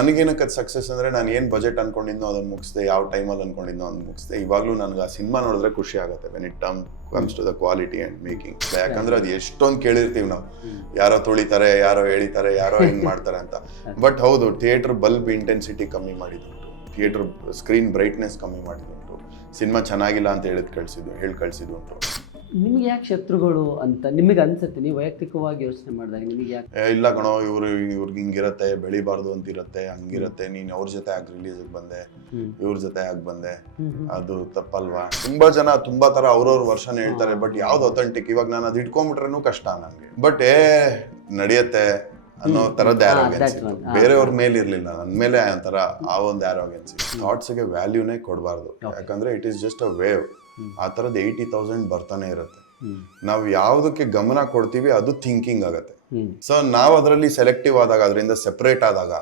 ನನಗೇನಕ್ಕೆ ಅದು ಸಕ್ಸಸ್ ಅಂದರೆ ನಾನು ಏನು ಬಜೆಟ್ ಅನ್ಕೊಂಡಿದ್ನೋ ಅದನ್ನು ಮುಗಿಸ್ದೆ, ಯಾವ ಟೈಮಲ್ಲಿ ಅನ್ಕೊಂಡಿದ್ನೋ ಅದನ್ನು ಮುಗಿಸ್ದೆ. ಇವಾಗಲೂ ನನಗೆ ಆ ಸಿನಿಮಾ ನೋಡಿದ್ರೆ ಖುಷಿ ಆಗುತ್ತೆ when it comes to the quality and making. ಯಾಕಂದ್ರೆ ಅದು ಎಷ್ಟೊಂದು ಕೇಳಿರ್ತೀವಿ ನಾವು, ಯಾರೋ ತುಳಿತಾರೆ, ಯಾರೋ ಎಳಿತಾರೆ, ಯಾರೋ ಹಿಂಗೆ ಮಾಡ್ತಾರೆ ಅಂತ. ಬಟ್ ಹೌದು, ಥಿಯೇಟರ್ ಬಲ್ಬ್ ಇಂಟೆನ್ಸಿಟಿ ಕಮ್ಮಿ ಮಾಡಿದ್ದುಂಟು, ಥಿಯೇಟರ್ ಸ್ಕ್ರೀನ್ ಬ್ರೈಟ್ನೆಸ್ ಕಮ್ಮಿ ಮಾಡಿದ್ದುಂಟು, ಸಿನಿಮಾ ಚೆನ್ನಾಗಿಲ್ಲ ಅಂತ ಹೇಳಿ ಕಳಿಸಿದ್ದುಂಟು. ನಿಮ್ಗೆ ಯಾಕೆ ಶತ್ರುಗಳು ಅಂತ ನಿಮಗೆ ಅನ್ಸುತ್ತೆ? ನೀವು ವೈಯಕ್ತಿಕವಾಗಿ ಯೋಚನೆ ಮಾಡಿದಾಗ ನಿಮಗೆ ಯಾಕೆ? ಇಲ್ಲ ಕಣೋ, ಇವ್ರಿಗೆ ಹಿಂಗಿರತ್ತೆ, ಬೆಳಿಬಾರ್ದು ಅಂತ ಇರತ್ತೆ, ಹಂಗಿರತ್ತೆ, ನೀನು ಅವ್ರ ಜೊತೆ ಯಾಕೆ ರಿಲೀಸಿಗೆ ಬಂದೆ, ಇವ್ರ ಜೊತೆ ಯಾಕೆ ಬಂದೆ, ಅದು ತಪ್ಪಲ್ವಾ? ತುಂಬಾ ಜನ ತುಂಬಾ ತರ ಅವ್ರವ್ರ ವರ್ಷನ ಹೇಳ್ತಾರೆ, ಬಟ್ ಯಾವ್ದು ಅಥೆಂಟಿಕ್? ಇವಾಗ ನಾನು ಅದು ಇಟ್ಕೊಂಡ್ಬಿಟ್ರೇನು ಕಷ್ಟ ನನಗೆ. ಬಟ್ ನಡೆಯತ್ತೆ ಅನ್ನೋ ತರದ್ದು ಆರೋಗ್ಯನ್ಸ್ ಬೇರೆಯವ್ರ ಮೇಲೆ ಇರ್ಲಿಲ್ಲ, ನನ್ನ ಮೇಲೆ ಒಂಥರ ಆ ಒಂದು ಆರೋಗ್ಯನ್ಸ್. ಥಾಟ್ಸ್ಗೆ ವ್ಯಾಲ್ಯೂನೇ ಕೊಡಬಾರ್ದು, ಯಾಕಂದ್ರೆ it is just a wave. ಆ ಥರದ್ದು 80,000 ಬರ್ತಾನೆ ಇರುತ್ತೆ. ನಾವು ಯಾವುದಕ್ಕೆ ಗಮನ ಕೊಡ್ತೀವಿ ಅದು ಥಿಂಕಿಂಗ್ ಆಗತ್ತೆ. ಸೊ ನಾವು ಅದರಲ್ಲಿ ಸೆಲೆಕ್ಟಿವ್ ಆದಾಗ, ಅದರಿಂದ ಸೆಪರೇಟ್ ಆದಾಗ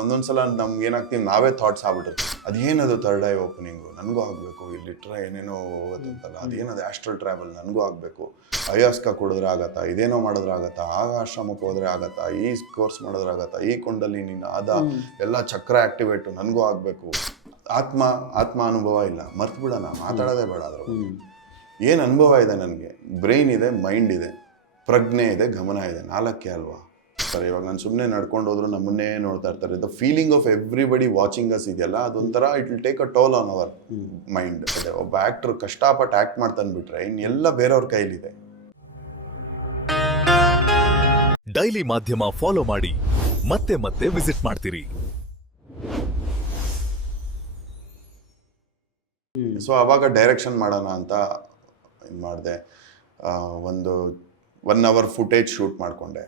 ಒಂದೊಂದ್ಸಲ ನಮ್ಗೆ ಏನಾಗ್ತೀವಿ, ನಾವೇ ಥಾಟ್ಸ್ ಆಗ್ಬಿಟ್ಟಿರ್ತೀವಿ. ಅದೇನದು ಥರ್ಡ್ ಐ ಓಪನಿಂಗು ನನಗೂ ಆಗ್ಬೇಕು, ಇಲ್ಲಿಟ್ರೆ ಏನೇನೋ ಹೋಗುತ್ತಂತಲ್ಲ, ಅದೇನದು ಆಸ್ಟ್ರಲ್ ಟ್ರಾವೆಲ್ ನನಗೂ ಆಗ್ಬೇಕು, ಅಯಾಸ್ಕ ಕುಡಿದ್ರೆ ಆಗತ್ತಾ, ಇದೇನೋ ಮಾಡಿದ್ರೆ ಆಗತ್ತಾ, ಆಗ ಆಶ್ರಮಕ್ಕೆ ಹೋದ್ರೆ ಆಗತ್ತಾ, ಈ ಕೋರ್ಸ್ ಮಾಡಿದ್ರೆ ಆಗತ್ತಾ, ಈ ಕೊಂಡಲ್ಲಿ ನೀನು ಎಲ್ಲ ಚಕ್ರ ಆಕ್ಟಿವೇಟು ನನಗೂ ಆಗ್ಬೇಕು. ಆತ್ಮ ಅನುಭವ ಇಲ್ಲ, ಮರ್ತು ಬಿಡೋಣ, ಮಾತಾಡೋದೇ ಬೇಡ. ಅದ್ರ ಏನು ಅನುಭವ ಇದೆ ನನಗೆ? ಬ್ರೈನ್ ಇದೆ, ಮೈಂಡ್ ಇದೆ, ಪ್ರಜ್ಞೆ ಇದೆ, ಗಮನ ಇದೆ, 4 ಅಲ್ವಾ ಸರ್? ಇವಾಗ ನಾನು ಸುಮ್ಮನೆ ನಡ್ಕೊಂಡು ಹೋದ್ರು ನಮ್ಮನ್ನೇ ನೋಡ್ತಾ ಇರ್ತಾರೆ. The feeling of everybody watching us ಇದೆಯಲ್ಲ, ಅದೊಂಥರ it will take a toll on our mind. ಅದೇ ಒಬ್ಬ ಆಕ್ಟರ್ ಕಷ್ಟಪಟ್ಟು ಆಕ್ಟ್ ಮಾಡ್ತಾನ್ಬಿಟ್ರೆ ಇನ್ನೆಲ್ಲ ಬೇರೆಯವ್ರ ಕೈಲಿದೆ. ಡೈಲಿ ಮಾಧ್ಯಮ ಫಾಲೋ ಮಾಡಿ, ಮತ್ತೆ ಮತ್ತೆ ವಿಸಿಟ್ ಮಾಡ್ತೀರಿ. ಸೊ ಅವಾಗ ಡೈರೆಕ್ಷನ್ ಮಾಡೋಣ ಅಂತ ಇದು ಮಾಡಿದೆ. ಒಂದು 1 hour ಫುಟೇಜ್ ಶೂಟ್ ಮಾಡಿಕೊಂಡೆ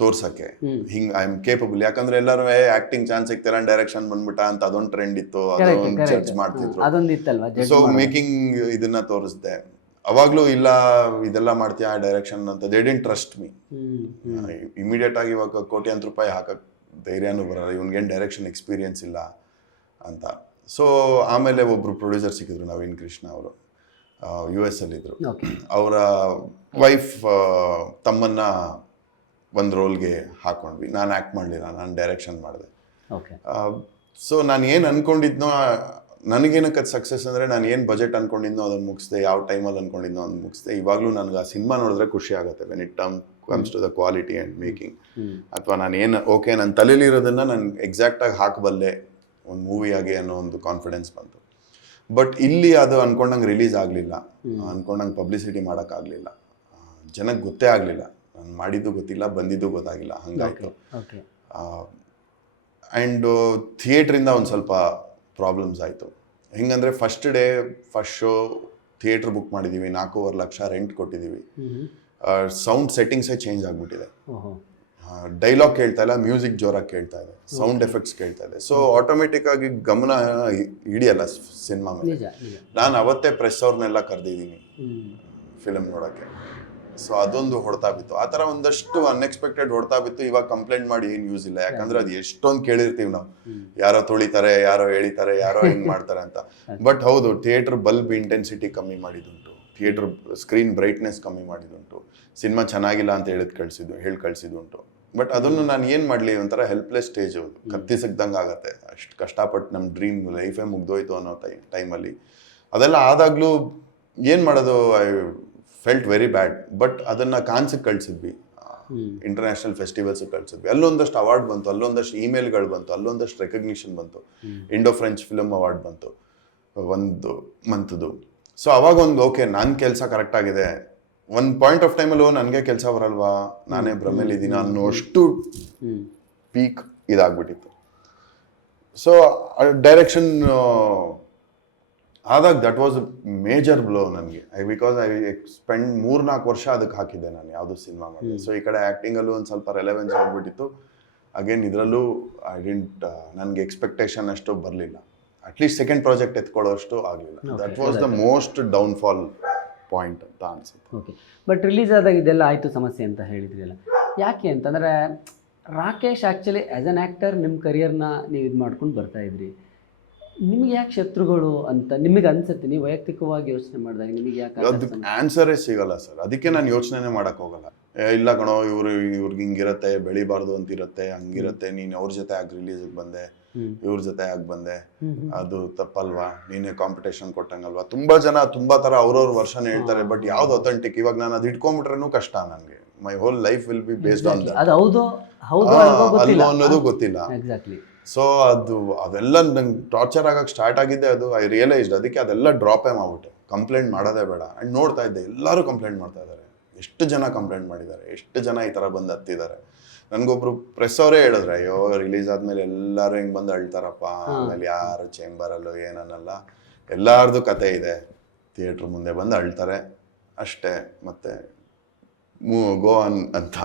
ತೋರ್ಸಕ್ಕೆ, ಹಿಂಗೆ ಐ ಆಮ್ ಕೇಪಬಲ್. ಯಾಕಂದ್ರೆ ಎಲ್ಲರೂ ಆಕ್ಟಿಂಗ್ ಚಾನ್ಸ್ ಸಿಗ್ತೀರ, ಡೈರೆಕ್ಷನ್ ಬಂದ್ಬಿಟ್ಟ ಅಂತ ಅದೊಂದು ಟ್ರೆಂಡ್ ಇತ್ತು, ಅದೊಂದು ಚರ್ಚ್ ಮಾಡ್ತಿದ್ರು. ಸೊ ಮೇಕಿಂಗ್ ಇದನ್ನ ತೋರಿಸ್ದೆ. ಅವಾಗ್ಲೂ ಇಲ್ಲ ಇದೆಲ್ಲ ಮಾಡ್ತೀಯಾ ಡೈರೆಕ್ಷನ್ ಅಂತ, they didn't trust me. Immediate ಆಗಿ ಇವಾಗ ಕೋಟ್ಯಾಂತರ ರೂಪಾಯಿ ಹಾಕಕ್ ಧೈರ್ಯನೂ ಬರಲ್ಲ, ಇವ್ನಿಗೇನು ಡೈರೆಕ್ಷನ್ ಎಕ್ಸ್ಪೀರಿಯನ್ಸ್ ಇಲ್ಲ ಅಂತ. ಸೊ ಆಮೇಲೆ ಒಬ್ರು ಪ್ರೊಡ್ಯೂಸರ್ ಸಿಕ್ಕಿದ್ರು, ನವೀನ್ ಕೃಷ್ಣ ಅವರು, US ಅಲ್ಲಿದ್ರು. ಅವರ ವೈಫ್ ತಮ್ಮನ್ನ ಒಂದು ರೋಲ್ಗೆ ಹಾಕೊಂಡ್ವಿ. ನಾನು ಆ್ಯಕ್ಟ್ ಮಾಡಲಿಲ್ಲ, ನಾನು ಡೈರೆಕ್ಷನ್ ಮಾಡಿದೆ. ಸೊ ನಾನು ಏನು ಅನ್ಕೊಂಡಿದ್ನೋ, ನನಗೇನಕ್ಕೆ ಅದು ಸಕ್ಸಸ್ ಅಂದರೆ ನಾನು ಏನು ಬಜೆಟ್ ಅನ್ಕೊಂಡಿದ್ನೋ ಅದನ್ನು ಮುಗಿಸ್ದೆ, ಯಾವ ಟೈಮಲ್ಲಿ ಅನ್ಕೊಂಡಿದ್ನೋ ಅದನ್ನು ಮುಗಿಸ್ದೆ. ಇವಾಗಲೂ ನನಗೆ ಆ ಸಿನಿಮಾ ನೋಡಿದ್ರೆ ಖುಷಿ ಆಗುತ್ತೆ when it comes to the quality and making. ಅಥವಾ ನಾನು ಏನು ನನ್ನ ತಲೆಯಲ್ಲಿರೋದನ್ನು ನಾನು ಎಕ್ಸಾಕ್ಟಾಗಿ ಹಾಕಬಲ್ಲೆ ಒಂದು ಮೂವಿಯಾಗಿ ಅನ್ನೋ ಒಂದು ಕಾನ್ಫಿಡೆನ್ಸ್ ಬಂತು. ಬಟ್ ಇಲ್ಲಿ ಅದು ಅನ್ಕೊಂಡಂಗೆ ರಿಲೀಸ್ ಆಗಲಿಲ್ಲ, ಅನ್ಕೊಂಡಂಗೆ ಪಬ್ಲಿಸಿಟಿ ಮಾಡೋಕ್ಕಾಗಲಿಲ್ಲ, ಜನಕ್ಕೆ ಗೊತ್ತೇ ಆಗಲಿಲ್ಲ, ನಾನು ಮಾಡಿದ್ದು ಗೊತ್ತಿಲ್ಲ, ಬಂದಿದ್ದು ಗೊತ್ತಾಗಿಲ್ಲ, ಹಂಗಾಯಿತು. ಆ್ಯಂಡ್ ಥಿಯೇಟ್ರಿಂದ ಒಂದು ಸ್ವಲ್ಪ ಪ್ರಾಬ್ಲಮ್ಸ್ ಆಯಿತು. ಹೆಂಗಂದರೆ ಫಸ್ಟ್ ಶೋ ಥಿಯೇಟ್ರ್ ಬುಕ್ ಮಾಡಿದ್ದೀವಿ, 4.5 ಲಕ್ಷ ರೆಂಟ್ ಕೊಟ್ಟಿದ್ದೀವಿ. ಸೌಂಡ್ ಸೆಟ್ಟಿಂಗ್ಸೇ ಚೇಂಜ್ ಆಗಿಬಿಟ್ಟಿದೆ, ಡೈಲಾಗ್ ಕೇಳ್ತಾ ಇಲ್ಲ, ಮ್ಯೂಸಿಕ್ ಜೋರಾಗಿ ಕೇಳ್ತಾ ಇದೆ, ಸೌಂಡ್ ಎಫೆಕ್ಟ್ಸ್ ಕೇಳ್ತಾ ಇದೆ. ಸೊ ಆಟೋಮೆಟಿಕ್ ಆಗಿ ಗಮನ ಹಿಡಿಯಲ್ಲ ಸಿನಿಮಾ ಮೇಲೆ. ನಾನು ಅವತ್ತೇ ಪ್ರೆಸ್ ಅವ್ರನ್ನೆಲ್ಲ ಕರೆದಿದ್ದೀನಿ ಫಿಲಮ್ ನೋಡೋಕ್ಕೆ. ಸೊ ಅದೊಂದು ಹೊಡ್ತಾ ಬಿತ್ತು. ಆ ಥರ ಒಂದಷ್ಟು ಅನ್ಎಕ್ಸ್ಪೆಕ್ಟೆಡ್ ಹೊಡ್ತಾ ಬಿತ್ತು. ಇವಾಗ ಕಂಪ್ಲೇಂಟ್ ಮಾಡಿ ಏನು ಯೂಸ್ ಇಲ್ಲ, ಯಾಕಂದ್ರೆ ಅದು ಎಷ್ಟೊಂದು ಕೇಳಿರ್ತೀವಿ ನಾವು, ಯಾರೋ ತುಳಿತಾರೆ, ಯಾರೋ ಎಳಿತಾರೆ, ಯಾರೋ ಹಿಂಗೆ ಮಾಡ್ತಾರೆ ಅಂತ. ಬಟ್ ಹೌದು, ಥಿಯೇಟರ್ ಬಲ್ಬ್ ಇಂಟೆನ್ಸಿಟಿ ಕಮ್ಮಿ ಮಾಡಿದ್ದುಂಟು, ಥಿಯೇಟರ್ ಸ್ಕ್ರೀನ್ ಬ್ರೈಟ್ನೆಸ್ ಕಮ್ಮಿ ಮಾಡಿದ್ದುಂಟು, ಸಿನಿಮಾ ಚೆನ್ನಾಗಿಲ್ಲ ಅಂತ ಹೇಳಿ ಕಳಿಸಿದ್ದುಂಟು. ಬಟ್ ಅದನ್ನು ನಾನು ಏನು ಮಾಡಲಿ, ಒಂಥರ ಹೆಲ್ಪ್ಲೆಸ್ ಸ್ಟೇಜು, ಕತ್ತಿ ಸಿಗ್ದಂಗೆ ಆಗತ್ತೆ. ಅಷ್ಟು ಕಷ್ಟಪಟ್ಟು ನಮ್ಮ ಡ್ರೀಮ್ ಲೈಫೇ ಮುಗ್ದೋಯ್ತು ಅನ್ನೋ ಟೈಮಲ್ಲಿ ಅದೆಲ್ಲ ಆದಾಗಲೂ ಏನು ಮಾಡೋದು, I felt very bad. But ಅದನ್ನು ಕಾನ್ಸಿಗೆ ಕಳಿಸಿದ್ವಿ, ಇಂಟರ್ನ್ಯಾಷನಲ್ ಫೆಸ್ಟಿವಲ್ಸ್ಗೆ ಕಳಿಸಿದ್ವಿ. ಅಲ್ಲೊಂದಷ್ಟು ಅವಾರ್ಡ್ ಬಂತು, ಅಲ್ಲೊಂದಷ್ಟು ಇಮೇಲ್ಗಳು ಬಂತು, ಅಲ್ಲೊಂದಷ್ಟು ರೆಕಗ್ನಿಷನ್ ಬಂತು. ಇಂಡೋ ಫ್ರೆಂಚ್ ಫಿಲಮ್ ಅವಾರ್ಡ್ ಬಂತು 1 ಮಂತ್ದು. ಸೊ ಅವಾಗ ಒಂದು ಓಕೆ, ನನ್ನ ಕೆಲಸ ಕರೆಕ್ಟಾಗಿದೆ. ಒಂದು ಪಾಯಿಂಟ್ ಆಫ್ ಟೈಮಲ್ಲೂ ನನಗೆ ಕೆಲಸ ಬರಲ್ವಾ, ನಾನೇ ಭ್ರಮೇಲಿದ್ದೀನಿ ಅನ್ನೋಷ್ಟು ಪೀಕ್ ಇದಾಗ್ಬಿಟ್ಟಿತ್ತು. ಸೊ ಡೈರೆಕ್ಷನ್ ಆದಾಗ ದಟ್ ವಾಸ್ ಮೇಜರ್ ಬ್ಲೋ ನನಗೆ. ಬಿಕಾಸ್ ಐ ಸ್ಪೆಂಡ್ 3-4 ವರ್ಷ ಅದಕ್ಕೆ ಹಾಕಿದ್ದೆ ನಾನು, ಯಾವುದು ಸಿನಿಮಾ ಮಾಡಿದೆ. ಸೊ ಈ ಕಡೆ ಆ್ಯಕ್ಟಿಂಗಲ್ಲೂ ಒಂದು ಸ್ವಲ್ಪ ರೆಲೆವೆನ್ಸ್ ಆಗಿಬಿಟ್ಟಿತ್ತು. ಅಗೇನ್ ಇದರಲ್ಲೂ ನನಗೆ ಎಕ್ಸ್ಪೆಕ್ಟೇಷನ್ ಅಷ್ಟು ಬರಲಿಲ್ಲ. ಅಟ್ಲೀಸ್ಟ್ ಸೆಕೆಂಡ್ ಪ್ರಾಜೆಕ್ಟ್ ಎತ್ಕೊಳ್ಳೋಷ್ಟು ಆಗಲಿಲ್ಲ. That was the most downfall point ಅಂತ ಅನ್ಸುತ್ತೆ. ಓಕೆ, ಬಟ್ ರಿಲೀಸ್ ಆದಾಗ ಇದೆಲ್ಲ ಆಯಿತು ಸಮಸ್ಯೆ ಅಂತ ಹೇಳಿದ್ರಲ್ಲ, ಯಾಕೆ ಅಂತಂದರೆ Rakesh actually as an actor ನಿಮ್ಮ ಕರಿಯರ್ನ ನೀವು ಇದು ಮಾಡ್ಕೊಂಡು ಬರ್ತಾಯಿದ್ರಿ. ನಿಮಗೆ ಯಾಕೆ ಶತ್ರುಗಳು ಅಂತ ನಿಮಗೆ ಅನ್ಸುತ್ತೆ? ನೀವು ವೈಯಕ್ತಿಕವಾಗಿ ಯೋಚನೆ ಮಾಡಿದಾಗ ನಿಮಗೆ ಯಾಕೆ ಅದಕ್ಕೆ ಆನ್ಸರೇ ಸಿಗಲ್ಲ ಸರ್. ಅದಕ್ಕೆ ನಾನು ಯೋಚನೆ ಮಾಡಕ್ ಹೋಗಲ್ಲ. ಇಲ್ಲ ಕಣೋ, ಇವ್ರಿಗೆ ಹಿಂಗಿರತ್ತೆ, ಬೆಳಿಬಾರ್ದು ಅಂತ ಇರತ್ತೆ, ಹಂಗಿರತ್ತೆ, ನೀನ್ ಅವ್ರ ಜೊತೆ ಆಗಿ ರಿಲೀಸ್ಗೆ ಬಂದೆ, ಇವ್ರ ಜೊತೆ ಆಗಿ ಬಂದೆ, ಅದು ತಪ್ಪಲ್ವಾ, ನೀನೇ ಕಾಂಪಿಟೇಷನ್ ಕೊಟ್ಟಂಗಲ್ವಾ. ತುಂಬಾ ಜನ ತುಂಬಾ ತರ ಅವ್ರವ್ರ ವರ್ಷನೇ ಹೇಳ್ತಾರೆ, ಬಟ್ ಯಾವ್ದು ಅಥೆಂಟಿಕ್? ಇವಾಗ ನಾನು ಅದು ಇಟ್ಕೊಂಡ್ಬಿಟ್ರೇನು ಕಷ್ಟ. ನನಗೆ my whole life will be based on ಅದು ಹೌದು ಅಲ್ವೋ ಅನ್ನೋದು ಗೊತ್ತಿಲ್ಲ. ಎಕ್ಸಾಕ್ಟ್ಲಿ. ಸೊ ಅವೆಲ್ಲ ನಂಗೆ ಟಾರ್ಚರ್ ಆಗಕ್ಕೆ ಸ್ಟಾರ್ಟ್ ಆಗಿದ್ದೆ. ಅದು ಐ ರಿಯಲೈಸ್ಡ್. ಅದಕ್ಕೆ ಅದೆಲ್ಲ ಡ್ರಾಪೇ ಮಾಡ್ಬಿಟ್ಟೆ. ಕಂಪ್ಲೇಂಟ್ ಮಾಡೋದೇ ಬೇಡ. ಅಂಡ್ ನೋಡ್ತಾ ಇದ್ದೆ ಎಲ್ಲರೂ ಕಂಪ್ಲೇಂಟ್ ಮಾಡ್ತಾ ಇದ್ದಾರೆ. ಎಷ್ಟು ಜನ ಕಂಪ್ಲೇಂಟ್ ಮಾಡಿದ್ದಾರೆ, ಎಷ್ಟು ಜನ ಈ ಥರ ಬಂದು ಹತ್ತಿದ್ದಾರೆ. ನನಗೊಬ್ರು ಪ್ರೆಸ್ ಅವರೇ ಹೇಳಿದ್ರೆ, ಅಯ್ಯೋ ರಿಲೀಸ್ ಆದ್ಮೇಲೆ ಎಲ್ಲರೂ ಹಿಂಗೆ ಬಂದು ಅಳ್ತಾರಪ್ಪ, ಆಮೇಲೆ ಯಾರು ಚೇಂಬರಲ್ಲೋ ಏನನ್ನಲ್ಲ, ಎಲ್ಲಾರ್ದು ಕತೆ ಇದೆ, ಥಿಯೇಟ್ರ್ ಮುಂದೆ ಬಂದು ಅಳ್ತಾರೆ ಅಷ್ಟೇ, ಮತ್ತೆ ಗೋ ಅಂತ.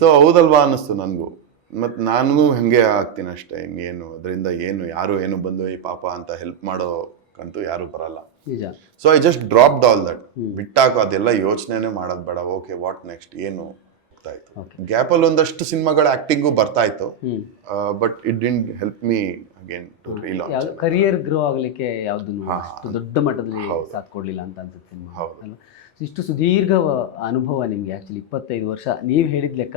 ಸೊ ಹೌದಲ್ವಾ ಅನ್ನಿಸ್ತು ನನಗೂ. ಮತ್ತು ನನಗೂ ಹಾಗೆ ಆಗ್ತೀನಿ ಅಷ್ಟೇ. ಇನ್ನೇನು ಅದರಿಂದ ಯಾರು ಏನು ಬಂದು ಈ ಪಾಪ ಅಂತ ಹೆಲ್ಪ್ ಮಾಡೋಕ್ಕಂತೂ ಯಾರು ಬರಲ್ಲ. So I just dropped all that. ಬಿಟ್ಟಾಕು, ಅದೆಲ್ಲ ಯೋಚನೆನೇ ಮಾಡೋದು ಬೇಡ. ಓಕೆ, ವಾಟ್ ನೆಕ್ಸ್ಟ್, ಏನು ಆಗ್ತಾ ಇತ್ತು. ಗ್ಯಾಪಲ್ಲಿ ಒಂದಷ್ಟು ಸಿನಿಮಾಗಳ ಆಕ್ಟಿಂಗು ಬರ್ತಾ ಇತ್ತು, but it didn't help me again to relaunch. Career grow ಆಗಲಿಕ್ಕೆ ಯಾವುದನ್ನು ಅಷ್ಟು ದೊಡ್ಡ ಮಟ್ಟದಲ್ಲಿ ಸಾಥ್ ಕೊಡಲಿಲ್ಲ ಅಂತ ಅನ್ಸುತ್ತೆ ಸಿನಿಮಾ ಅಲ್ವಾ? ಇಷ್ಟು ಸುದೀರ್ಘ ಅನುಭವ ನಿಮಗೆ. ಆ್ಯಕ್ಚುಲಿ 25 ವರ್ಷ ನೀವು ಹೇಳಿದ ಲೆಕ್ಕ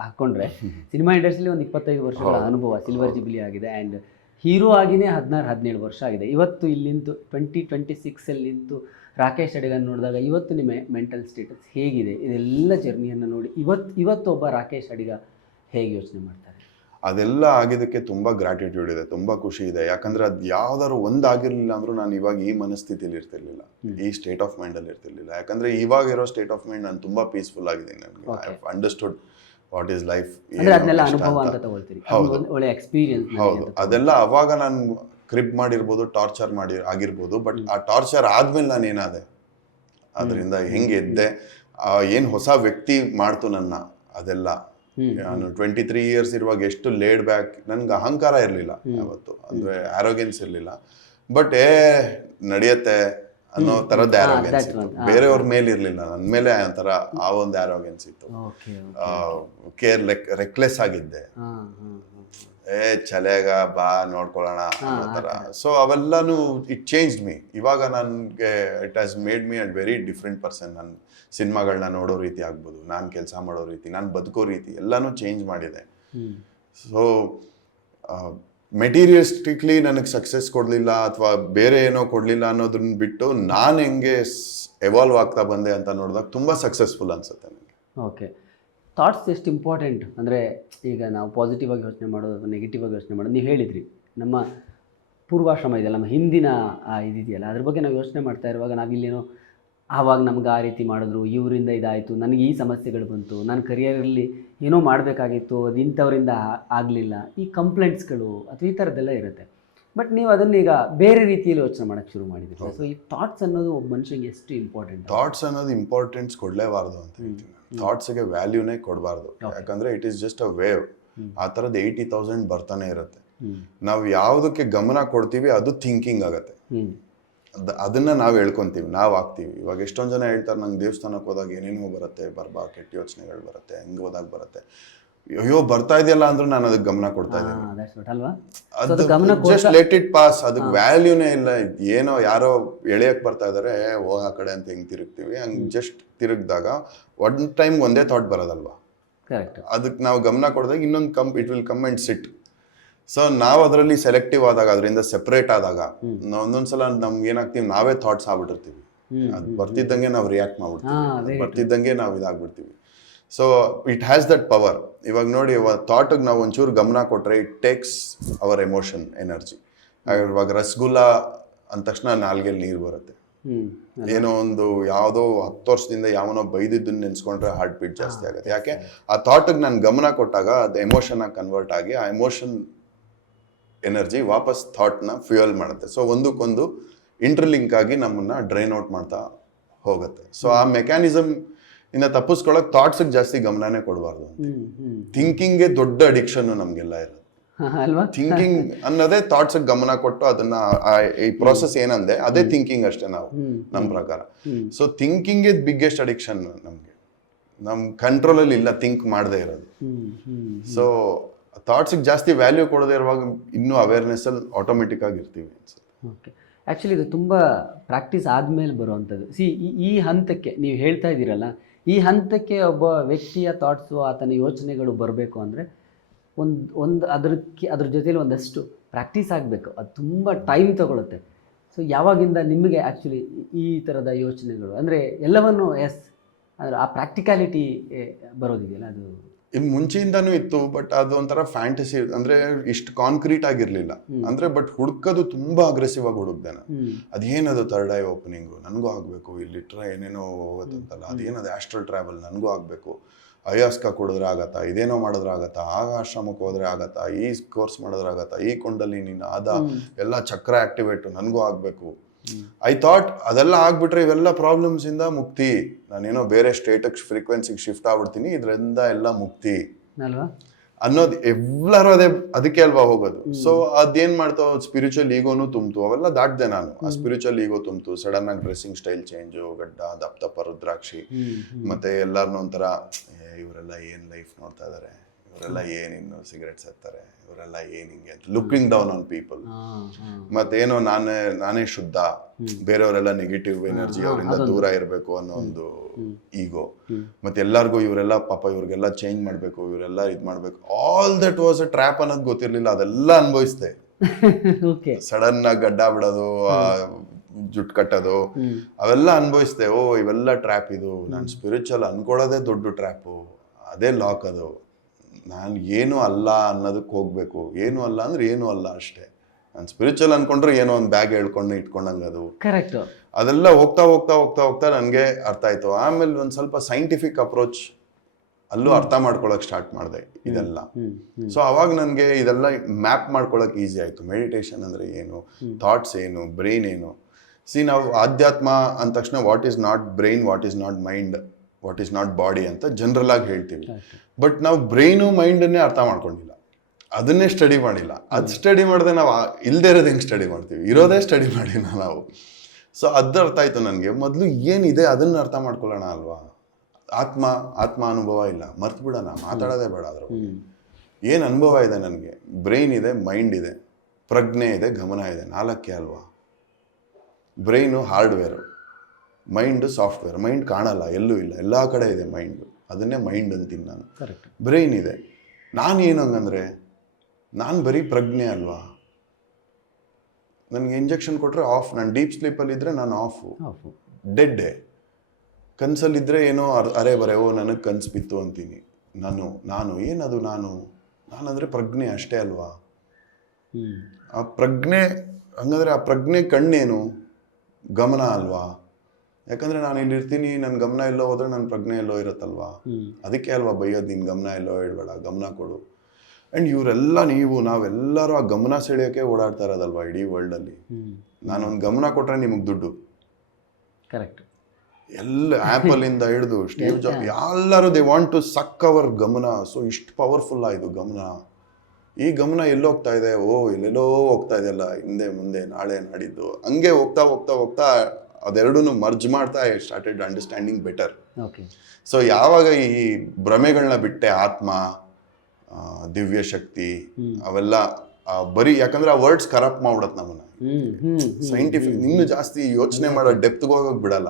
ಹಾಕ್ಕೊಂಡ್ರೆ ಸಿನಿಮಾ ಇಂಡಸ್ಟ್ರಿಲಿ ಒಂದು 25 ವರ್ಷಗಳ ಅನುಭವ ಸಿಲ್ವರ್ ಜುಬಿಲಿ ಆಗಿದೆ. ಆ್ಯಂಡ್ ಹೀರೋ ಆಗಿನೇ 16-17 ವರ್ಷ ಆಗಿದೆ. ಇವತ್ತು ಇಲ್ಲಿಂತು 2026 ನಿಂತು ರಾಕೇಶ್ ಅಡಿಗನ್ ನೋಡಿದಾಗ ಇವತ್ತು ನಿಮ್ಮ ಮೆಂಟಲ್ ಸ್ಟೇಟಸ್ ಹೇಗಿದೆ? ಇದೆಲ್ಲ ಜರ್ನಿಯನ್ನು ನೋಡಿ ಇವತ್ತು ಒಬ್ಬ ರಾಕೇಶ್ ಅಡಿಗ ಹೇಗೆ ಯೋಚನೆ ಮಾಡ್ತಾರೆ? ಅದೆಲ್ಲ ಆಗಿದ್ದಕ್ಕೆ ತುಂಬ ಗ್ರಾಟಿಟ್ಯೂಡ್ ಇದೆ, ತುಂಬ ಖುಷಿ ಇದೆ. ಯಾಕಂದರೆ ಅದು ಯಾವ್ದಾದ್ರು ಆಗಿರಲಿಲ್ಲ ಅಂದರೂ ನಾನು ಇವಾಗ ಈ ಮನಸ್ಥಿತಿಲಿ ಇರ್ತಿರ್ಲಿಲ್ಲ, ಈ ಸ್ಟೇಟ್ ಆಫ್ ಮೈಂಡಲ್ಲಿ ಇರ್ತಿರ್ಲಿಲ್ಲ. ಯಾಕಂದರೆ ಇವಾಗ ಇರೋ ಸ್ಟೇಟ್ ಆಫ್ ಮೈಂಡ್ ನಾನು ತುಂಬ ಪೀಸ್ಫುಲ್ ಆಗಿದ್ದೀನಿ. ನನಗೆ I have understood what is life. ಒಳ್ಳೆ ಎಕ್ಸ್ಪೀರಿಯನ್ಸ್. ಹೌದು, ಅದೆಲ್ಲ ಅವಾಗ ನಾನು ಕ್ರಿಬ್ ಮಾಡಿರ್ಬೋದು, ಟಾರ್ಚರ್ ಆಗಿರ್ಬೋದು, ಬಟ್ ಆ ಟಾರ್ಚರ್ ಆದ್ಮೇಲೆ ನಾನು ಏನಾದೆ, ಅದರಿಂದ ಹೆಂಗೆ ಎದ್ದೆ, ಏನು ಹೊಸ ವ್ಯಕ್ತಿ ಮಾಡ್ತು ನನ್ನ. ಅದೆಲ್ಲ ನಾನು 23 ಇಯರ್ಸ್ ಇರುವಾಗ ಎಷ್ಟು ಲೇಡ್ ಬ್ಯಾಕ್, ನನ್ಗೆ ಅಹಂಕಾರ ಇರಲಿಲ್ಲ ಯಾವತ್ತು, ಅಂದ್ರೆ ಆರೋಗ್ಯನ್ಸ್ ಇರಲಿಲ್ಲ. ಬಟ್ ನಡೆಯತ್ತೆ ಅನ್ನೋ ಥರದ್ದು ಆರೋಗ್ಯನ್ಸ್ ಇತ್ತು. ಬೇರೆಯವ್ರ ಮೇಲೆ ಇರಲಿಲ್ಲ, ನನ್ನ ಮೇಲೆ ಒಂಥರ ಆ ಒಂದು ಆರೋಗ್ಯನ್ಸ್ ಇತ್ತು. ರೆಕ್ಲೆಸ್ ಆಗಿದ್ದೆ. ಚಲೆಗ ಬಾ ನೋಡ್ಕೊಳ್ಳೋಣ ಅನ್ನೋ ಥರ. ಸೊ ಅವೆಲ್ಲನೂ ಇಟ್ ಚೇಂಜ್ಡ್ ಮೀ. ಇವಾಗ ನನಗೆ it has made me a very different person. ನನ್ನ ಸಿನಿಮಾಗಳನ್ನ ನೋಡೋ ರೀತಿ ಆಗ್ಬೋದು, ನಾನು ಕೆಲಸ ಮಾಡೋ ರೀತಿ, ನಾನು ಬದುಕೋ ರೀತಿ ಎಲ್ಲನೂ ಚೇಂಜ್ ಮಾಡಿದೆ. ಸೊ ಮೆಟೀರಿಯಲಿಸ್ಟಿಕ್ಲಿ ನನಗೆ ಸಕ್ಸಸ್ ಕೊಡಲಿಲ್ಲ ಅಥವಾ ಬೇರೆ ಏನೋ ಕೊಡಲಿಲ್ಲ ಅನ್ನೋದನ್ನ ಬಿಟ್ಟು ನಾನು ಹೆಂಗೆ ಎವಾಲ್ವ್ ಆಗ್ತಾ ಬಂದೆ ಅಂತ ನೋಡಿದಾಗ ತುಂಬ ಸಕ್ಸಸ್ಫುಲ್ ಅನ್ಸುತ್ತೆ ನನಗೆ. ಓಕೆ, ಥಾಟ್ಸ್ ಎಷ್ಟು ಇಂಪಾರ್ಟೆಂಟ್ ಅಂದರೆ, ಈಗ ನಾವು ಪಾಸಿಟಿವ್ ಆಗಿ ಯೋಚನೆ ಮಾಡೋದು ಅಥವಾ ನೆಗೆಟಿವ್ ಆಗಿ ಯೋಚನೆ ಮಾಡೋದು. ನೀವು ಹೇಳಿದ್ರಿ ನಮ್ಮ ಪೂರ್ವಾಶ್ರಮ ಇದೆಯಲ್ಲ, ನಮ್ಮ ಹಿಂದಿನ ಇದಿದೆಯಲ್ಲ, ಅದ್ರ ಬಗ್ಗೆ ನಾವು ಯೋಚನೆ ಮಾಡ್ತಾ ಇರುವಾಗ ನಾವಿಲ್ಲೇನೋ ಆವಾಗ ನಮ್ಗೆ ಆ ರೀತಿ ಮಾಡಿದ್ರು, ಇವರಿಂದ ಇದಾಯಿತು, ನನಗೆ ಈ ಸಮಸ್ಯೆಗಳು ಬಂತು, ನನ್ನ ಕರಿಯರಲ್ಲಿ ಏನೋ ಮಾಡಬೇಕಾಗಿತ್ತು, ಅದು ಇಂಥವರಿಂದ ಆಗಲಿಲ್ಲ, ಈ ಕಂಪ್ಲೇಂಟ್ಸ್ಗಳು ಅಥವಾ ಈ ಥರದ್ದೆಲ್ಲ ಇರುತ್ತೆ. ಬಟ್ ನೀವು ಅದನ್ನೀಗ ಬೇರೆ ರೀತಿಯಲ್ಲಿ ಯೋಚನೆ ಮಾಡೋಕ್ಕೆ ಶುರು ಮಾಡಿದ್ದೀರಿ. ಸೊ ಈ ಥಾಟ್ಸ್ ಅನ್ನೋದು ಒಬ್ಬ ಮನುಷ್ಯನಿಗೆ ಎಷ್ಟು ಇಂಪಾರ್ಟೆಂಟ್? ಥಾಟ್ಸ್ ಅನ್ನೋದು ಇಂಪಾರ್ಟೆನ್ಸ್ ಕೊಡಲೇಬಾರ್ದು ಅಂತ ಹೇಳ್ತೀನಿ. ಥಾಟ್ಸ್ಗೆ ವ್ಯಾಲ್ಯೂನೇ ಕೊಡಬಾರ್ದು. ಯಾಕಂದರೆ it is just a wave. ಆ ಥರದ್ದು 80,000 ಬರ್ತಾನೆ ಇರುತ್ತೆ. ನಾವು ಯಾವುದಕ್ಕೆ ಗಮನ ಕೊಡ್ತೀವಿ ಅದು ಥಿಂಕಿಂಗ್ ಆಗುತ್ತೆ. ಅದನ್ನ ನಾವು ಹೇಳ್ಕೊಂತೀವಿ, ನಾವು ಆಗ್ತೀವಿ. ಇವಾಗ ಎಷ್ಟೊಂದು ಜನ ಹೇಳ್ತಾರೆ, ನಂಗೆ ದೇವಸ್ಥಾನಕ್ಕೆ ಹೋದಾಗ ಏನೇನೋ ಬರುತ್ತೆ, ಕೆಟ್ಟ ಯೋಚನೆಗಳು ಬರುತ್ತೆ, ಹೆಂಗೆ ಹೋದಾಗ ಬರುತ್ತೆ. ಅಯ್ಯೋ ಬರ್ತಾ ಇದೆಯಲ್ಲ ಅಂದ್ರೂ ನಾನು ಅದಕ್ಕೆ ಗಮನ ಕೊಡ್ತಾ ಇದ್ದೀನಿ. ಅದು ಜಸ್ಟ್ ಲೆಟ್ ಇಟ್ ಪಾಸ್. ಅದಕ್ಕೆ ವ್ಯಾಲ್ಯೂನೇ ಇಲ್ಲ. ಏನೋ ಯಾರೋ ಎಳೆಯಕ್ಕೆ ಬರ್ತಾ ಇದಾರೆ, ಹೋಗ ಆ ಕಡೆ ಅಂತ ಹೆಂಗೆ ತಿರುಗ್ತೀವಿ, ಹಂಗೆ ಜಸ್ಟ್ ತಿರುಗಿದಾಗ ಒನ್ ಟೈಮ್ ಒಂದೇ ಥಾಟ್ ಬರೋದಲ್ವಾ. ಅದಕ್ಕೆ ನಾವು ಗಮನ ಕೊಡಿದಾಗ ಇನ್ನೊಂದು it will come and sit. So ನಾವು ಅದರಲ್ಲಿ ಸೆಲೆಕ್ಟಿವ್ ಆದಾಗ, ಅದರಿಂದ ಸೆಪರೇಟ್ ಆದಾಗ ಒಂದೊಂದ್ಸಲ ನಮ್ಗೆ ಏನಾಗ್ತೀವಿ, ನಾವೇ ಥಾಟ್ಸ್ ಆಗ್ಬಿಟ್ಟಿರ್ತೀವಿ. ಅದು ಬರ್ತಿದ್ದಂಗೆ ನಾವು ರಿಯಾಕ್ಟ್ ಮಾಡ್ಬಿಡ್ತೀವಿ, ಬರ್ತಿದ್ದಂಗೆ ನಾವು ಇದಾಗ್ಬಿಡ್ತೀವಿ. So it has that power. ಇವಾಗ ನೋಡಿ, ಥಾಟಿಗೆ ನಾವು ಒಂಚೂರು ಗಮನ ಕೊಟ್ಟರೆ it takes our emotion energy. ಇವಾಗ ರಸಗುಲ್ಲ ಅಂದ ತಕ್ಷಣ ನಾಲ್ಗೆಲ್ಲಿ ನೀರು ಬರುತ್ತೆ. ಏನೋ ಒಂದು ಯಾವುದೋ 10 ವರ್ಷದಿಂದ ಯಾವನೋ ಬೈದಿದ್ದನ್ನು ನೆನೆಸ್ಕೊಂಡ್ರೆ ಹಾರ್ಟ್ ಬೀಟ್ ಜಾಸ್ತಿ ಆಗುತ್ತೆ. ಯಾಕೆ? ಆ ಥಾಟಿಗೆ ನಾನು ಗಮನ ಕೊಟ್ಟಾಗ ಅದು ಎಮೋಷನ್ ಆಗಿ ಕನ್ವರ್ಟ್ ಆಗಿ ಆ ಎಮೋಷನ್ ಎನರ್ಜಿ ವಾಪಸ್ ಥಾಟ್ನ ಫ್ಯೂಯಲ್ ಮಾಡುತ್ತೆ. ಸೊ ಒಂದಕ್ಕೊಂದು ಇಂಟರ್ಲಿಂಕ್ ಆಗಿ ನಮ್ಮನ್ನ ಡ್ರೈನ್ ಔಟ್ ಮಾಡ್ತಾ ಹೋಗುತ್ತೆ. ಸೊ ಆ ಮೆಕ್ಯಾನಿಸಮ್ ಇನ್ನು ತಪ್ಪಿಸ್ಕೊಳ್ಳೋಕೆ ಥಾಟ್ಸ್ಗೆ ಜಾಸ್ತಿ ಗಮನನೇ ಕೊಡಬಾರ್ದು. ಥಿಂಕಿಂಗ್ಗೆ ದೊಡ್ಡ ಅಡಿಕ್ಷನ್ ನಮಗೆಲ್ಲ ಇರೋದು. ಥಿಂಕಿಂಗ್ ಅನ್ನೋದೇ ಥಾಟ್ಸ್ಗೆ ಗಮನ ಕೊಟ್ಟು ಅದನ್ನ ಈ ಪ್ರಾಸೆಸ್ ಏನಂದೆ ಅದೇ ಥಿಂಕಿಂಗ್ ಅಷ್ಟೇ ನಾವು ನಮ್ಮ ಪ್ರಕಾರ. So thinking is biggest addiction ನಮಗೆ. ನಮ್ಮ ಕಂಟ್ರೋಲಲ್ಲಿ ಇಲ್ಲ ಥಿಂಕ್ ಮಾಡದೇ ಇರೋದು. ಸೊ ಥಾಟ್ಸಿಗೆ ಜಾಸ್ತಿ ವ್ಯಾಲ್ಯೂ ಕೊಡದೇ ಇರುವಾಗ ಇನ್ನೂ ಅವೇರ್ನೆಸ್ಸಲ್ಲಿ ಆಟೋಮೆಟಿಕ್ ಆಗಿರ್ತೀವಿ ಅನ್ಸುತ್ತೆ. ಓಕೆ, ಆ್ಯಕ್ಚುಲಿ ಇದು ತುಂಬ ಪ್ರಾಕ್ಟೀಸ್ ಆದಮೇಲೆ ಬರುವಂಥದ್ದು. ಈ ಹಂತಕ್ಕೆ ನೀವು ಹೇಳ್ತಾ ಇದ್ದೀರಲ್ಲ, ಈ ಹಂತಕ್ಕೆ ಒಬ್ಬ ವ್ಯಕ್ತಿಯ ಥಾಟ್ಸು ಆತನ ಯೋಚನೆಗಳು ಬರಬೇಕು ಅಂದರೆ ಅದ್ರ ಜೊತೆಲಿ ಒಂದಷ್ಟು ಪ್ರಾಕ್ಟೀಸ್ ಆಗಬೇಕು. ಅದು ತುಂಬ ಟೈಮ್ ತಗೊಳುತ್ತೆ. ಸೊ ಯಾವಾಗಿಂದ ನಿಮಗೆ ಆ್ಯಕ್ಚುಲಿ ಈ ಥರದ ಯೋಚನೆಗಳು ಅಂದರೆ ಎಲ್ಲವನ್ನು ಅಂದರೆ ಆ ಪ್ರಾಕ್ಟಿಕ್ಯಾಲಿಟಿ ಬರೋದಿದೆಯಲ್ಲ ಅದು ಇನ್ನು ಮುಂಚೆಯಿಂದನೂ ಇತ್ತು, ಬಟ್ ಅದು ಒಂಥರ ಫ್ಯಾಂಟಸಿ, ಅಂದ್ರೆ ಇಷ್ಟು ಕಾನ್ಕ್ರೀಟ್ ಆಗಿರ್ಲಿಲ್ಲ. ಅಂದ್ರೆ ಬಟ್ ಹುಡ್ಕೋದು ತುಂಬಾ ಅಗ್ರೆಸಿವ್ ಆಗಿ ಹುಡುಕ್ದೆ ನಾನು. ಅದೇನದು ಥರ್ಡ್ ಐ ಓಪನಿಂಗು ನನಗೂ ಆಗ್ಬೇಕು, ಇಲ್ಲಿ ಏನೇನೋ ಹೋಗುತ್ತಂತಲ್ಲ, ಅದೇನದು ಆಸ್ಟ್ರಲ್ ಟ್ರಾವೆಲ್ ನನಗೂ ಆಗ್ಬೇಕು, ಅಯಾಸ್ಕ ಕೊಡಿದ್ರೆ ಆಗತ್ತಾ, ಇದೇನೋ ಮಾಡಿದ್ರೆ ಆಗತ್ತಾ, ಆಗ ಆಶ್ರಮಕ್ಕೆ ಹೋದ್ರೆ ಆಗತ್ತಾ, ಈ ಕೋರ್ಸ್ ಮಾಡಿದ್ರೆ ಆಗತ್ತಾ, ಈ ಕೊಂಡಲ್ಲಿ ಅದ ಎಲ್ಲ ಚಕ್ರ ಆಕ್ಟಿವೇಟು ನನಗೂ ಆಗ್ಬೇಕು. ಐ ಥಾಟ್ ಅದೆಲ್ಲ ಆಗ್ಬಿಟ್ರೆ ಇವೆಲ್ಲ ಪ್ರಾಬ್ಲಮ್ಸ್ ಇಂದ ಮುಕ್ತಿ, ನಾನೇನೋ ಬೇರೆ ಸ್ಟೇಟಕ್ ಫ್ರೀಕ್ವೆನ್ಸಿಗೆ ಶಿಫ್ಟ್ ಆಗ್ಬಿಡ್ತೀನಿ, ಇದರಿಂದ ಎಲ್ಲ ಮುಕ್ತಿ ಅಲ್ವಾ ಅನ್ನೋದು ಎಲ್ಲರೂ ಅದಕ್ಕೆ ಅಲ್ವಾ ಹೋಗೋದು. ಸೊ ಅದೇನ್ ಮಾಡ್ತಾವ, ಸ್ಪಿರಿಚುವಲ್ ಈಗೋನು ತುಂಬ್ತು, ಅವೆಲ್ಲ ದಾಟ್ದೆ ನಾನು. ಆ ಸ್ಪಿರಿಚುವಲ್ ಈಗೋ ತುಂಬ್ತು, ಸಡನ್ ಆಗಿ ಡ್ರೆಸ್ಸಿಂಗ್ ಸ್ಟೈಲ್ ಚೇಂಜು, ಗಡ್ಡ ದಪ್ಪ ದಪ್ಪ ರುದ್ರಾಕ್ಷಿ, ಮತ್ತೆ ಎಲ್ಲಾರನ್ನೂ ಒಂಥರ ಇವರೆಲ್ಲ ಏನ್ ಲೈಫ್ ನೋಡ್ತಾ ಇದಾರೆ, ಇವರೆಲ್ಲ ಏನ್ ಇನ್ನು ಸಿಗರೆಟ್ ಸೇರ್ತಾರೆ, ಇವರೆಲ್ಲ ಏನ್ ಹಿಂಗೆ ಅಂತ ಲುಕಿಂಗ್ ಡೌನ್ ಆನ್ ಪೀಪಲ್. ಮತ್ತೇನೋ ನಾನೇ ಶುದ್ಧ, ಬೇರೆಯವರೆಲ್ಲ ನೆಗೆಟಿವ್ ಎನರ್ಜಿ, ಅವರಿಂದ ದೂರ ಇರಬೇಕು ಅನ್ನೋ ಒಂದು ಈಗೋ. ಮತ್ತೆ ಎಲ್ಲಾರ್ಗು ಇವರೆಲ್ಲ ಪಾಪ ಇವ್ರಿಗೆಲ್ಲ ಚೇಂಜ್ ಮಾಡ್ಬೇಕು, ಇವರೆಲ್ಲ ಇದ್ ಮಾಡ್ಬೇಕು. All that was a trap ಅನ್ನೋದು ಗೊತ್ತಿರ್ಲಿಲ್ಲ, ಅದೆಲ್ಲ ಅನುಭವಿಸ್ದೆ. ಸಡನ್ ಆಗಿ ಗಡ್ಡ ಬಿಡೋದು, ಜುಟ್ ಕಟ್ಟೋದು, ಅವೆಲ್ಲ ಅನುಭವಿಸ್ದೆ. ಓ ಇವೆಲ್ಲ ಟ್ರ್ಯಾಪ್, ಇದು ನಾನು ಸ್ಪಿರಿಚುವಲ್ ಅನ್ಕೊಳ್ಳೋದೇ ದೊಡ್ಡ ಟ್ರ್ಯಾಪು, ಅದೇ ಲಾಕ್. ಅದು ನಾನು ಏನೂ ಅಲ್ಲ ಅನ್ನೋದಕ್ಕೆ ಹೋಗ್ಬೇಕು. ಏನು ಅಲ್ಲ ಅಂದ್ರೆ ಏನೂ ಅಲ್ಲ ಅಷ್ಟೇ. ನಾನು ಸ್ಪಿರಿಚುವಲ್ ಅನ್ಕೊಂಡ್ರೆ ಏನೋ ಒಂದು ಬ್ಯಾಗ್ ಹೇಳ್ಕೊಂಡು ಇಟ್ಕೊಂಡಂಗೆ ಅದು ಕರೆಕ್ಟ್. ಅದೆಲ್ಲ ಹೋಗ್ತಾ ಹೋಗ್ತಾ ಹೋಗ್ತಾ ಹೋಗ್ತಾ ನನಗೆ ಅರ್ಥ ಆಯ್ತು. ಆಮೇಲೆ ಒಂದು ಸ್ವಲ್ಪ ಸೈಂಟಿಫಿಕ್ ಅಪ್ರೋಚ್ ಅಲ್ಲೂ ಅರ್ಥ ಮಾಡ್ಕೊಳಕ್ ಸ್ಟಾರ್ಟ್ ಮಾಡಿದೆ ಇದೆಲ್ಲ. ಸೊ ಅವಾಗ ನನಗೆ ಇದೆಲ್ಲ ಮ್ಯಾಪ್ ಮಾಡ್ಕೊಳಕ್ ಈಸಿ ಆಯ್ತು. ಮೆಡಿಟೇಷನ್ ಅಂದ್ರೆ ಏನು, ಥಾಟ್ಸ್ ಏನು, ಬ್ರೈನ್ ಏನು. ನಾವು ಆಧ್ಯಾತ್ಮ ಅಂದ ತಕ್ಷಣ what is not brain, what is not mind, what is not body ಅಂತ ಜನರಲ್ ಆಗಿ ಹೇಳ್ತೀವಿ. ಬಟ್ ನಾವು ಬ್ರೈನು ಮೈಂಡನ್ನೇ ಅರ್ಥ ಮಾಡ್ಕೊಂಡಿಲ್ಲ, ಅದನ್ನೇ ಸ್ಟಡಿ ಮಾಡಿಲ್ಲ. ಅದು ಸ್ಟಡಿ ಮಾಡಿದೆ ನಾವು ಇಲ್ಲದೆ ಇರೋದು ಹೆಂಗೆ ಸ್ಟಡಿ ಮಾಡ್ತೀವಿ, ಇರೋದೇ ಸ್ಟಡಿ ಮಾಡಿಲ್ಲ ನಾವು. ಸೊ ಅದು ಅರ್ಥ ಆಯ್ತು ನನಗೆ. ಮೊದಲು ಏನಿದೆ ಅದನ್ನು ಅರ್ಥ ಮಾಡ್ಕೊಳ್ಳೋಣ ಅಲ್ವಾ. ಆತ್ಮ ಅನುಭವ ಇಲ್ಲ, ಮರ್ತು ಬಿಡೋಣ, ಮಾತಾಡೋದೇ ಬೇಡ ಅದ್ರ ಬಗ್ಗೆ. ಏನು ಅನುಭವ ಇದೆ ನನಗೆ, ಬ್ರೈನ್ ಇದೆ, ಮೈಂಡ್ ಇದೆ, ಪ್ರಜ್ಞೆ ಇದೆ, ಗಮನ ಇದೆ, 4 ಅಲ್ವಾ. Brain hardware, mind software. Mind ಕಾಣಲ್ಲ, ಎಲ್ಲೂ ಇಲ್ಲ, ಎಲ್ಲ ಕಡೆ ಇದೆ ಮೈಂಡು, ಅದನ್ನೇ ಮೈಂಡ್ ಅಂತೀನಿ ನಾನು. ಬ್ರೈನ್ ಇದೆ. ನಾನು ಏನು ಹಂಗಂದ್ರೆ ನಾನು ಬರೀ ಪ್ರಜ್ಞೆ ಅಲ್ವಾ. ನನಗೆ ಇಂಜೆಕ್ಷನ್ ಕೊಟ್ಟರೆ ಆಫ್, ನಾನು ಡೀಪ್ ಸ್ಲೀಪಲ್ಲಿದ್ದರೆ ನಾನು ಆಫು, ಡೆಡ್ಡೆ. ಕನಸಲ್ಲಿದ್ದರೆ ಏನೋ ಅರೆ ಬರೆ, ಓ ನನಗೆ ಕನಸು ಬಿತ್ತು ಅಂತೀನಿ. ನಾನು ಏನದು, ನಾನಂದರೆ ಪ್ರಜ್ಞೆ ಅಷ್ಟೇ ಅಲ್ವಾ. ಆ ಪ್ರಜ್ಞೆ ಹಂಗಂದ್ರೆ ಆ ಪ್ರಜ್ಞೆ ಕಣ್ಣೇನು, ಗಮನ ಅಲ್ವಾ. ಯಾಕಂದ್ರೆ ನಾನು ಇಲ್ಲಿ ಇರ್ತೀನಿ, ನನ್ನ ಗಮನ ಎಲ್ಲೋ ಹೋದ್ರೆ ನನ್ನ ಪ್ರಜ್ಞೆ ಎಲ್ಲೋ ಇರುತ್ತಲ್ವಾ. ಅದಕ್ಕೆ ಅಲ್ವಾ ಬೈಯೋದು, ನಿನ್ನ ಗಮನ ಎಲ್ಲೋ ಇಡಬೇಡ, ಗಮನ ಕೊಡು. ಆ್ಯಂಡ್ ಇವರೆಲ್ಲ ನಾವೆಲ್ಲರೂ ಆ ಗಮನ ಸೆಳೆಯೋಕ್ಕೆ ಓಡಾಡ್ತಾ ಇರೋದಲ್ವಾ ಇಡೀ ವರ್ಲ್ಡಲ್ಲಿ. ನಾನೊಂದು ಗಮನ ಕೊಟ್ಟರೆ ನಿಮಗೆ ದುಡ್ಡು. ಕರೆಕ್ಟ್. ಎಲ್ಲ ಆ್ಯಪಲ್ಲಿಂದ ಹಿಡಿದು ಸ್ಟೀವ್ ಜಾಬ್ ಎಲ್ಲರೂ ದೇ ವಾಂಟ್ ಟು ಸಕ್ ಅವರ್ ಗಮನ. ಸೊ ಇಷ್ಟು ಪವರ್ಫುಲ್ ಆಯಿತು ಗಮನ. ಈ ಗಮನ ಎಲ್ಲೋಗ್ತಾ ಇದೆ, ಎಲ್ಲೆಲ್ಲೋ ಹೋಗ್ತಾ ಇದೆಯಲ್ಲ, ಹಿಂದೆ ಮುಂದೆ ನಾಳೆ ನಾಡಿದ್ದು, ಹಂಗೆ ಹೋಗ್ತಾ ಹೋಗ್ತಾ ಹೋಗ್ತಾ ಅದೆರಡೂ ಮರ್ಜ್ ಮಾಡ್ತಾ ಸ್ಟಾರ್ಟೆಡ್ ಅಂಡರ್ಸ್ಟ್ಯಾಂಡಿಂಗ್ ಬೆಟರ್. ಸೊ ಯಾವಾಗ ಈ ಭ್ರಮೆಗಳನ್ನ ಬಿಟ್ಟೆ, ಆತ್ಮ, ದಿವ್ಯ ಶಕ್ತಿ, ಅವೆಲ್ಲ ಬರೀ, ಯಾಕಂದ್ರೆ ಆ ವರ್ಡ್ಸ್ ಕರಪ್ಟ್ ಮಾಡ್ಬಿಡತ್ತೆ ನಮ್ಮನ್ನ. ಸೈಂಟಿಫಿಕ್ ಇನ್ನೂ ಜಾಸ್ತಿ ಯೋಚನೆ ಮಾಡೋ ಡೆಪ್ತ್ಗೆ ಹೋಗೋಕೆ ಬಿಡಲ್ಲ.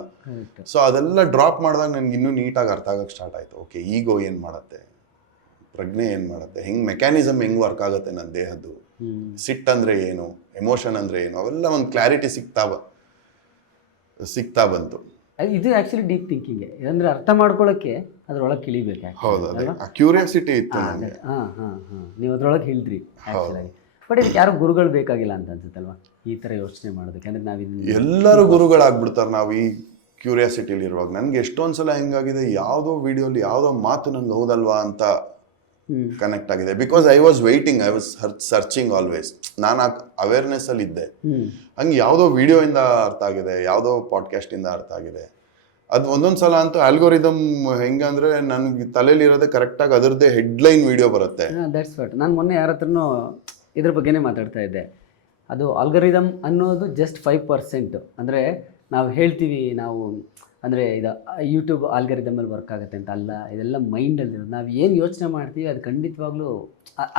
ಸೊ ಅದೆಲ್ಲ ಡ್ರಾಪ್ ಮಾಡಿದಾಗ ನನಗೆ ಇನ್ನೂ ನೀಟಾಗಿ ಅರ್ಥ ಆಗಕ್ಕೆ ಸ್ಟಾರ್ಟ್ ಆಯ್ತು. ಓಕೆ, ಈಗೋ ಏನು ಮಾಡುತ್ತೆ, ಪ್ರಜ್ಞೆ ಏನು ಮಾಡುತ್ತೆ, ಹೆಂಗೆ ಮೆಕ್ಯಾನಿಸಮ್ ಹೆಂಗೆ ವರ್ಕ್ ಆಗುತ್ತೆ ನನ್ನ ದೇಹದ್ದು, ಸಿಟ್ ಅಂದರೆ ಏನು, ಎಮೋಷನ್ ಅಂದರೆ ಏನು, ಅವೆಲ್ಲ ಒಂದು ಕ್ಲಾರಿಟಿ ಸಿಗ್ತಾ ಬಂತು. ಇದು ಆ್ಯಕ್ಚುಲಿ ಡೀಪ್ ಥಿಂಕಿಂಗ್. ಅಂದರೆ ಅರ್ಥ ಮಾಡ್ಕೊಳ್ಳೋಕ್ಕೆ ಅದ್ರೊಳಗೆ ಇಳಿಬೇಕು. ಹೌದು, ಅದೇ ಕ್ಯೂರಿಯಾಸಿಟಿ ಇತ್ತು ನನಗೆ. ನೀವು ಅದ್ರೊಳಗೆ ಹೇಳಿದ್ರಿ ಆ್ಯಕ್ಚುಲಾಗಿ. ಬಟ್ ಇದಕ್ಕೆ ಯಾರು ಗುರುಗಳು ಬೇಕಾಗಿಲ್ಲ ಅಂತ ಅನ್ಸುತ್ತಲ್ವಾ ಈ ಥರ ಯೋಚನೆ ಮಾಡೋದಕ್ಕೆ. ಅಂದರೆ ನಾವು ಎಲ್ಲರೂ ಗುರುಗಳಾಗ್ಬಿಡ್ತಾರೆ ನಾವು ಈ ಕ್ಯೂರಿಯಾಸಿಟಿಲಿ ಇರುವಾಗ. ನನಗೆ ಎಷ್ಟೊಂದು ಸಲ ಹೆಂಗಾಗಿದೆ, ಯಾವುದೋ ವಿಡಿಯೋಲಿ ಯಾವುದೋ ಮಾತು ನಂಗೆ ಹೌದಲ್ವಾ ಅಂತ ಕನೆಕ್ಟ್ ಆಗಿದೆ. Because I was waiting, I was searching always. ನಾನು ಆ ಅವೇರ್ನೆಸ್ಸಲ್ಲಿ ಇದ್ದೆ. ಹಂಗೆ ಯಾವುದೋ ವಿಡಿಯೋಯಿಂದ ಅರ್ಥ ಆಗಿದೆ, ಯಾವುದೋ ಪಾಡ್ಕಾಸ್ಟಿಂದ ಅರ್ಥ ಆಗಿದೆ. ಅದು ಒಂದೊಂದು ಸಲ ಅಂತೂ ಆಲ್ಗೋರಿದಮ್ ಹೆಂಗಂದ್ರೆ ನನಗೆ ತಲೆಯಲ್ಲಿರೋದೇ ಕರೆಕ್ಟಾಗಿ ಅದರದ್ದೇ ಹೆಡ್ಲೈನ್ ವಿಡಿಯೋ ಬರುತ್ತೆ. That's what. ನಾನು ಮೊನ್ನೆ ಯಾರ ಹತ್ರನೂ ಇದ್ರ ಬಗ್ಗೆನೇ ಮಾತಾಡ್ತಾ ಇದ್ದೆ. ಅದು ಆಲ್ಗೋರಿದಮ್ ಅನ್ನೋದು ಜಸ್ಟ್ 5%. ಅಂದರೆ ನಾವು ಹೇಳ್ತೀವಿ, ನಾವು ಅಂದರೆ ಇದು ಯೂಟ್ಯೂಬ್ ಆಲ್ಗರಿದಮಲ್ಲಿ ವರ್ಕ್ ಆಗುತ್ತೆ ಅಂತ ಅಲ್ಲ, ಇದೆಲ್ಲ ಮೈಂಡಲ್ಲಿರೋದು. ನಾವು ಏನು ಯೋಚನೆ ಮಾಡ್ತೀವಿ ಅದು ಖಂಡಿತವಾಗ್ಲೂ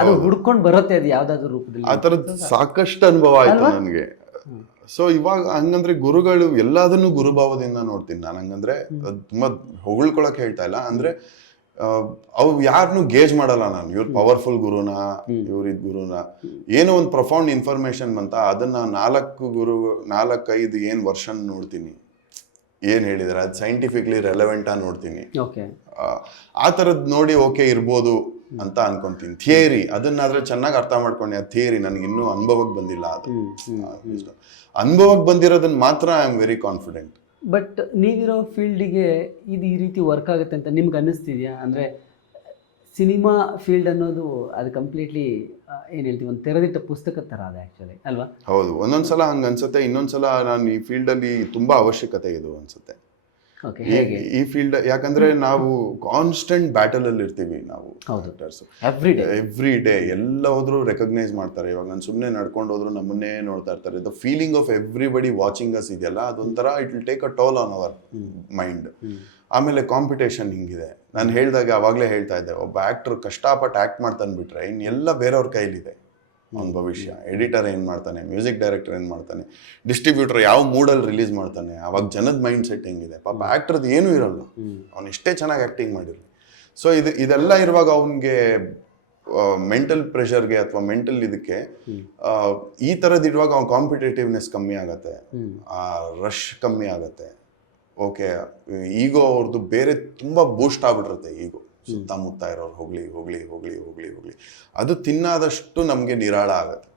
ಅದು ಹುಡ್ಕೊಂಡು ಬರುತ್ತೆ, ಅದು ಯಾವುದಾದ್ರೂ ರೂಪದಲ್ಲಿ. ಆ ಥರದ್ದು ಸಾಕಷ್ಟು ಅನುಭವ ಆಯ್ತು ನನಗೆ. ಸೊ ಇವಾಗ ಹಂಗಂದ್ರೆ ಗುರುಗಳು ಎಲ್ಲದನ್ನು ಗುರುಭಾವದಿಂದ ನೋಡ್ತೀನಿ ನಾನು. ಹಂಗಂದ್ರೆ ತುಂಬಾ ಹೊಗಳ್ಕೊಳಕ್ ಹೇಳ್ತಾ ಇಲ್ಲ, ಅಂದ್ರೆ ಅವು ಯಾರನ್ನು ಗೇಜ್ ಮಾಡಲ್ಲ ನಾನು. ಇವ್ರು ಪವರ್ಫುಲ್ ಗುರುನ, ಇವ್ರಿದ್ ಗುರುನ, ಏನೋ ಒಂದು ಪ್ರೊಫೌಂಡ್ ಇನ್ಫಾರ್ಮೇಶನ್ ಬಂತ ಅದನ್ನ 4-5 ಏನ್ ವರ್ಷನ್ ನೋಡ್ತೀನಿ, ಏನ್ ಹೇಳಿದಾರೆ ಅದು ಸೈಂಟಿಫಿಕ್ಲಿ ರೆಲೆವೆಂಟ್ ಆಗಿ ನೋಡ್ತೀನಿ. ಆ ಥರದ್ ನೋಡಿ ಓಕೆ ಇರ್ಬೋದು ಅಂತ ಅನ್ಕೊಂತೀನಿ. ಥಿಯರಿ ಅದನ್ನಾದ್ರೆ ಚೆನ್ನಾಗಿ ಅರ್ಥ ಮಾಡ್ಕೊಂಡೆ. ಆ ಥಿಯರಿ ನನಗೆ ಇನ್ನೂ ಅನುಭವಕ್ಕೆ ಬಂದಿಲ್ಲ. ಅದು ಅನುಭವಕ್ಕೆ ಬಂದಿರೋದನ್ನ ಮಾತ್ರ I am very confident. But ನೀವಿರೋ ಫೀಲ್ಡಿಗೆ ಇದು ಈ ರೀತಿ ವರ್ಕ್ ಆಗುತ್ತೆ ಅಂತ ನಿಮ್ಗೆ ಅನ್ನಿಸ್ತಿದ್ಯಾ? ಅಂದರೆ ಸಿನಿಮಾ ಫೀಲ್ಡ್ ಅನ್ನೋದು ಅದು ಕಂಪ್ಲೀಟ್ಲಿ ಏನು ಹೇಳ್ತೀವಿ, ಒಂದು ತೆರೆದಿಟ್ಟ ಪುಸ್ತಕದ ಥರ ಅದು ಆ್ಯಕ್ಚುಲಿ ಅಲ್ವಾ? ಹೌದು, ಒಂದೊಂದ್ಸಲ ಹಂಗೆ ಅನ್ಸುತ್ತೆ, ಇನ್ನೊಂದ್ಸಲ ನಾನು ಈ ಫೀಲ್ಡಲ್ಲಿ ತುಂಬ ಅವಶ್ಯಕತೆ ಇದು ಅನ್ಸುತ್ತೆ. ಈ ಫೀಲ್ಡ್ ಯಾಕಂದ್ರೆ ನಾವು ಕಾನ್ಸ್ಟೆಂಟ್ ಬ್ಯಾಟಲ್ ಅಲ್ಲಿ ಇರ್ತೀವಿ ನಾವು ಆಕ್ಟರ್ಸ್. ಎವ್ರಿ ಡೇ ಎಲ್ಲ ಹೋದ್ರು ರೆಕಗ್ನೈಸ್ ಮಾಡ್ತಾರೆ. ಇವಾಗ ನಾನು ಸುಮ್ಮನೆ ನಡ್ಕೊಂಡು ಹೋದ್ರು ನಮ್ಮನ್ನೇ ನೋಡ್ತಾ ಇರ್ತಾರೆ. The feeling of everybody watching us ಇದೆಯಲ್ಲ, ಅದೊಂಥರ it will take a toll on our mind. ಆಮೇಲೆ ಕಾಂಪಿಟೇಷನ್ ಹಿಂಗಿದೆ. ನಾನು ಹೇಳ್ದಾಗ ಅವಾಗಲೇ ಹೇಳ್ತಾ ಇದ್ದೆ, ಒಬ್ಬ ಆಕ್ಟರ್ ಕಷ್ಟಪಟ್ಟು ಆಕ್ಟ್ ಮಾಡ್ತಾನೆ ಬಿಟ್ರೆ ಇನ್ನೆಲ್ಲ ಬೇರೆಯವ್ರ ಕೈಲಿದೆ. ಅವನ ಭವಿಷ್ಯ, ಎಡಿಟರ್ ಏನು ಮಾಡ್ತಾನೆ, ಮ್ಯೂಸಿಕ್ ಡೈರೆಕ್ಟರ್ ಏನು ಮಾಡ್ತಾನೆ, ಡಿಸ್ಟ್ರಿಬ್ಯೂಟರ್ ಯಾವ ಮೂಡಲ್ಲಿ ರಿಲೀಸ್ ಮಾಡ್ತಾನೆ, ಅವಾಗ ಜನದ ಮೈಂಡ್ ಸೆಟ್ ಹೆಂಗಿದೆ. ಪಾಪ ಆ್ಯಕ್ಟರ್ದು ಏನೂ ಇರಲ್ಲ, ಅವ್ನು ಎಷ್ಟೇ ಚೆನ್ನಾಗಿ ಆ್ಯಕ್ಟಿಂಗ್ ಮಾಡಿರಲಿ. ಸೊ ಇದೆಲ್ಲ ಇರುವಾಗ ಅವನಿಗೆ ಮೆಂಟಲ್ ಪ್ರೆಷರ್ಗೆ ಅಥವಾ ಮೆಂಟಲ್ ಇದಕ್ಕೆ ಈ ಥರದ್ದು ಇರುವಾಗ ಅವ್ನ ಕಾಂಪಿಟೇಟಿವ್ನೆಸ್ ಕಮ್ಮಿ ಆಗುತ್ತೆ, ರಶ್ ಕಮ್ಮಿ ಆಗುತ್ತೆ. ಓಕೆ, ಈಗೋ ಅವ್ರದ್ದು ಬೇರೆ ತುಂಬ ಬೂಸ್ಟ್ ಆಗ್ಬಿಟ್ಟಿರುತ್ತೆ. ಈಗೋ ಸುತ್ತಮುತ್ತ ಇರೋರು ಹೋಗ್ಲಿ ಹೋಗ್ಲಿ ಹೋಗ್ಲಿ ಹೋಗ್ಲಿ ಹೋಗ್ಲಿ, ಅದು ತಿನ್ನಾದಷ್ಟು ನಮಗೆ ನಿರಾಳ ಆಗುತ್ತೆ.